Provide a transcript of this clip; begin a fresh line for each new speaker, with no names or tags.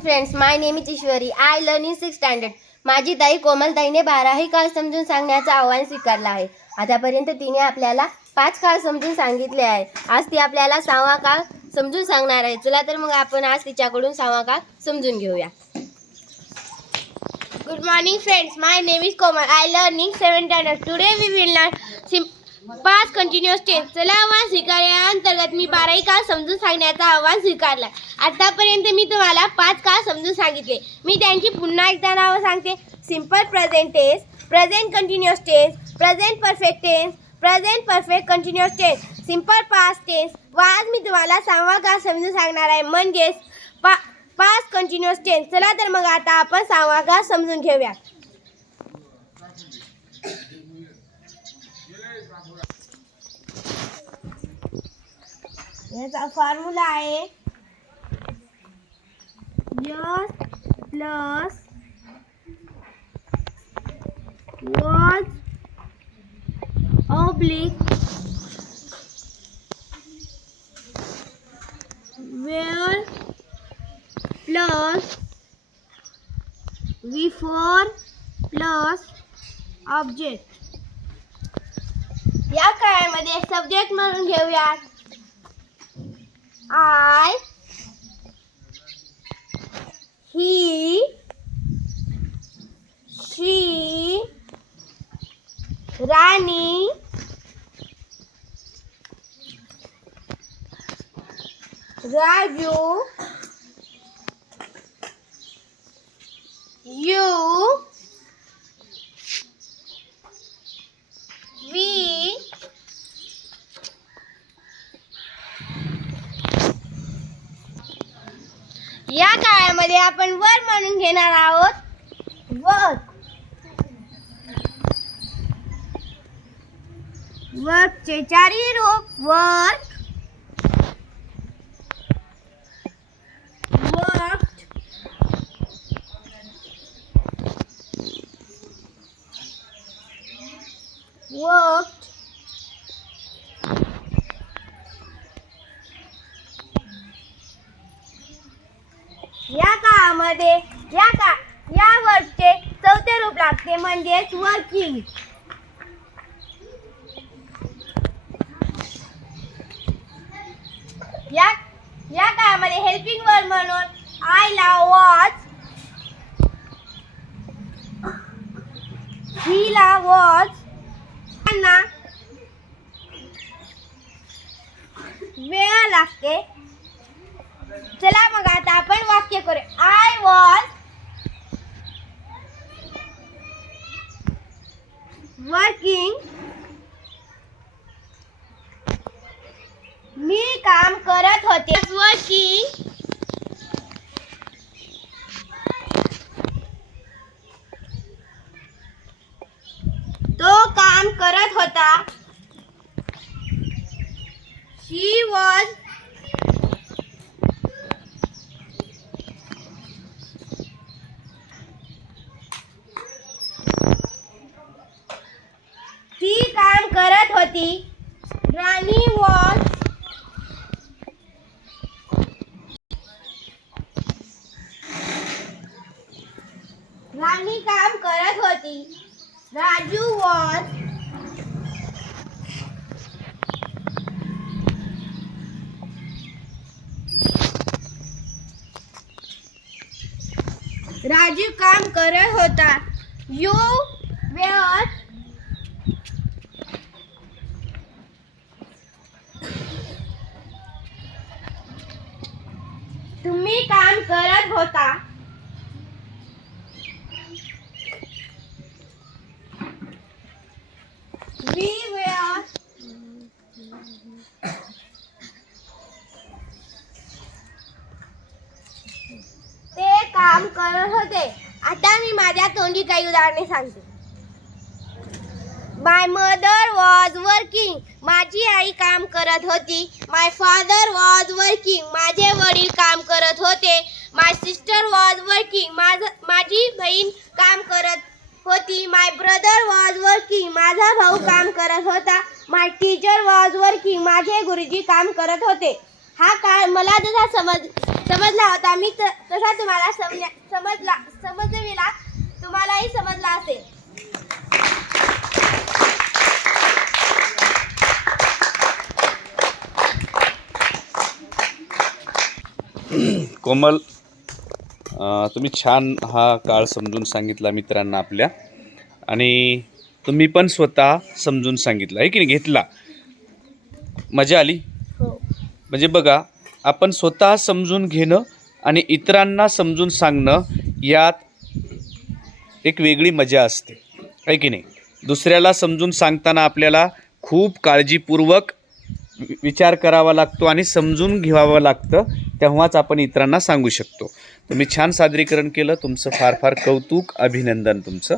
Friends my name is Ishwari I learn in six standard माझी ताई कोमलताईने बाराही काळ समजून सांगण्याचं आव्हान स्वीकारलं आहे. आतापर्यंत तिने आपल्याला पाच काळ समजून सांगितले आहे. आज ती आपल्याला सहावा काळ समजून सांगणार आहे. चला तर मग आपण आज तिच्याकडून सहावा काळ समजून घेऊया.
Good morning friends my name is Komal I learning seven standard today we will learn SIM पाच कंटिन्युअस टेस्ट चला आव्हान स्वीकारल्या अंतर्गत मी बाराही काळ समजून सांगण्याचा आव्हान स्वीकारला आतापर्यंत मी तुम्हाला पाच काळ समजून सांगितले. मी त्यांची पुन्हा एकदा नावं सांगते. Simple present taste present continuous taste present perfect taste present perfect continuous taste simple past taste व आज मी तुम्हाला सहावा काळ समजून सांगणार आहे. म्हणजेच पा पास्ट कंटिन्युअस टेस्ट चला तर मग आता आपण सहावा काळ समजून घेऊया. याचा फॉर्म्युला आहे S plus was oblique were plus V four plus object. या काळामध्ये सब्जेक्ट म्हणून घेऊयात. I he she Rani Raju you we या काळामध्ये आपण वर म्हणून घेणार आहोत. वर. वर्कचे चारही रूप वर. वर्क worked या काळामध्ये या का या वर्षचे चौथे रूप लागते म्हणजेच वर्किंग या या काळामध्ये हेल्पिंग वर्क म्हणून आय ला वॉच ही ला वॉच त्यांना वेळ लागते चला मग आता आपण वाक्य करू. आय वॉज वर्किंग मी काम करत होते. वर्किंग तो काम करत होता. शी वॉज ती काम करत होती राणी वॉज राणी काम करत होती राजू वॉज राजू काम करत होता यू वेअर तुम्ही काम करत होता. We were ते काम करत होते. आता मी माझ्या तोंडी काही उदाहरणे सांगते. माय मदर वॉज वर्किंग माझी आई काम करत होती. माय फादर वॉज वर्किंग माझे वडील काम करत होते. माय सिस्टर वॉज वर्किंग माझ माझी बहीण काम करत होती. माय ब्रदर वॉज वर्किंग माझा भाऊ काम करत होता. माय टीचर वॉज वर्किंग माझे गुरुजी काम करत होते. हा काळ मला जसा समज समजला होता मी त- तसा तुम्हाला समल्या समजला समजविला तुम्हालाही समजला असेल.
कोमल तुम्ही छान हा काळ समजून सांगितला मित्रांना आपल्या. आणि तुम्ही पण स्वतः समजून सांगितलं आहे की नाही? घेतला. मजा आली?
हो.
म्हणजे बघा आपण स्वतः समजून घेणं आणि इतरांना समजून सांगणं यात एक वेगळी मजा असते. आहे की नाही? दुसऱ्याला समजून सांगताना आपल्याला खूप काळजीपूर्वक विचार करावा लागतो आणि समजून घ्यावं लागतं. तेव्हाच आपण इतरांना सांगू शकतो. तुम्ही छान सादरीकरण केलं तुमचं फार फार कौतुक अभिनंदन तुमचं.